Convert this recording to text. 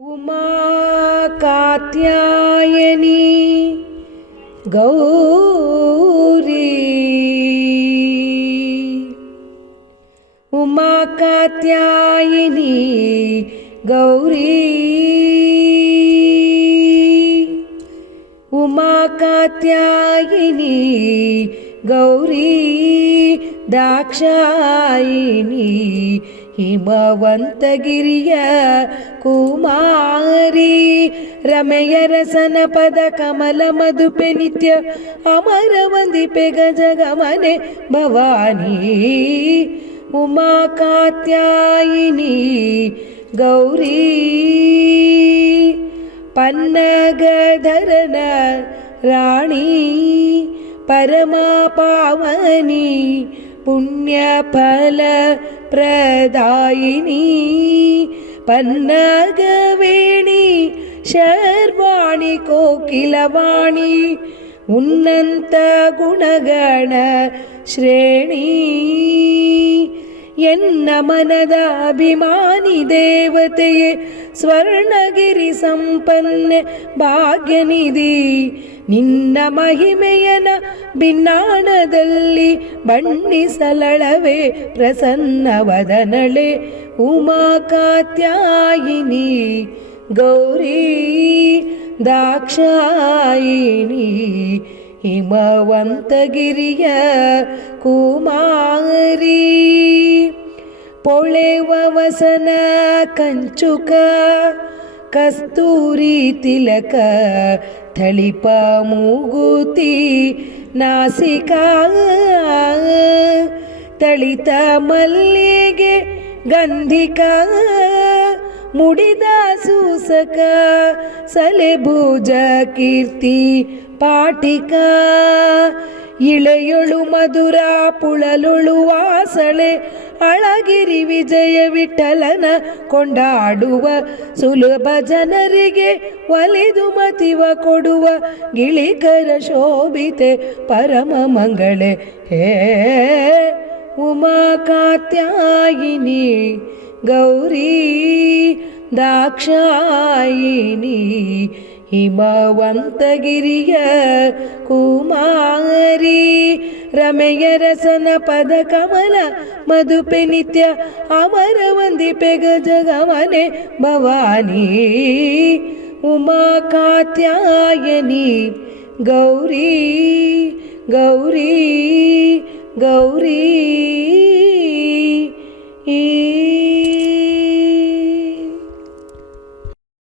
उमा उमाकात्यायनी गौरी। उमा उमाकात्यायनी गौरी। उमा उमाकात्यायिनी गौरी। दाक्षायिनी ಹಿಮವಂತಗಿರಿಯ ಕುಮಾರಿ ರಮೆಯರಸನ ಪದ ಕಮಲ ಮಧುಪೆ ನಿತ್ಯ ಅಮರ ವಂದಿಪೆ ಗಜಗಮನೆ ಭವಾನಿ ಉಮಾ ಕಾತ್ಯಾಯಿನಿ ಗೌರಿ ಪನ್ನಗಧರನ ರಾಣಿ ಪರಮ ಪಾವನಿ புண்ணியபல பிரதாயினி பன்னகவேணி ஷர்வாணி கோகிலவாணி உன்னந்த குணகண ஸ்ரேணி. ಎನ್ನ ಮನದ ಅಭಿಮಾನಿ ದೇವತೆಯೇ, ಸ್ವರ್ಣಗಿರಿ ಸಂಪನ್ನೆ ಭಾಗ್ಯನಿಧಿ. ನಿನ್ನ ಮಹಿಮೆಯನ ಭಿನ್ನಾಣದಲ್ಲಿ ಬಣ್ಣಿಸಲಳವೆ ಪ್ರಸನ್ನವದನಳೆ ಉಮಾ ಕಾತ್ಯಾಯಿನಿ. ಗೌರಿ ದಾಕ್ಷಾಯಿಣಿ. ಹಿಮವಂತಗಿರಿಯ ಕುಮಾರಿ ಪೊಳೆವ ವಸನ ಕಂಚುಕ ಕಸ್ತೂರಿ ತಿಲಕ ಥಳಿಪ ಮೂಗುತಿ ನಾಸಿಕ ತಳಿತ ಮಲ್ಲಿಗೆ ಗಂಧಿಕ. ಮುಡಿದ ಸೂಸಕ ಸಲೆಭುಜ ಕೀರ್ತಿ ಪಾಟಿಕ ಇಳೆಯೊಳು ಮಧುರ ಪುಳಲೊಳು ವಾಸಳೆ, ಅಳಗಿರಿ ವಿಜಯ ವಿಠಲನ ಕೊಂಡಾಡುವ. ಸುಲಭ ಜನರಿಗೆ ಒಲಿದು ಮತಿವ ಕೊಡುವ ಗಿಳಿಕರ ಶೋಭಿತೆ ಪರಮ ಮಂಗಳೆ. ಹೇ ಉಮಾ ಕಾತ್ಯಾಯಿನಿ ಗೌರಿ ದಾಕ್ಷಾಯಿನಿ ಹಿಮವಂತಗಿರಿಯ ಕುಮಾರಿ ರಮೆಯರಸನ ಪದ ಕಮಲ ಮಧುಪೆ ನಿತ್ಯ ಅಮರ ವಂದಿಪೆ ಗಜಗಮನೆ ಭವಾನಿ ಉಮಾ ಕಾತ್ಯಾಯನಿ ಗೌರಿ ಗೌರಿ ಗೌರಿ ಈ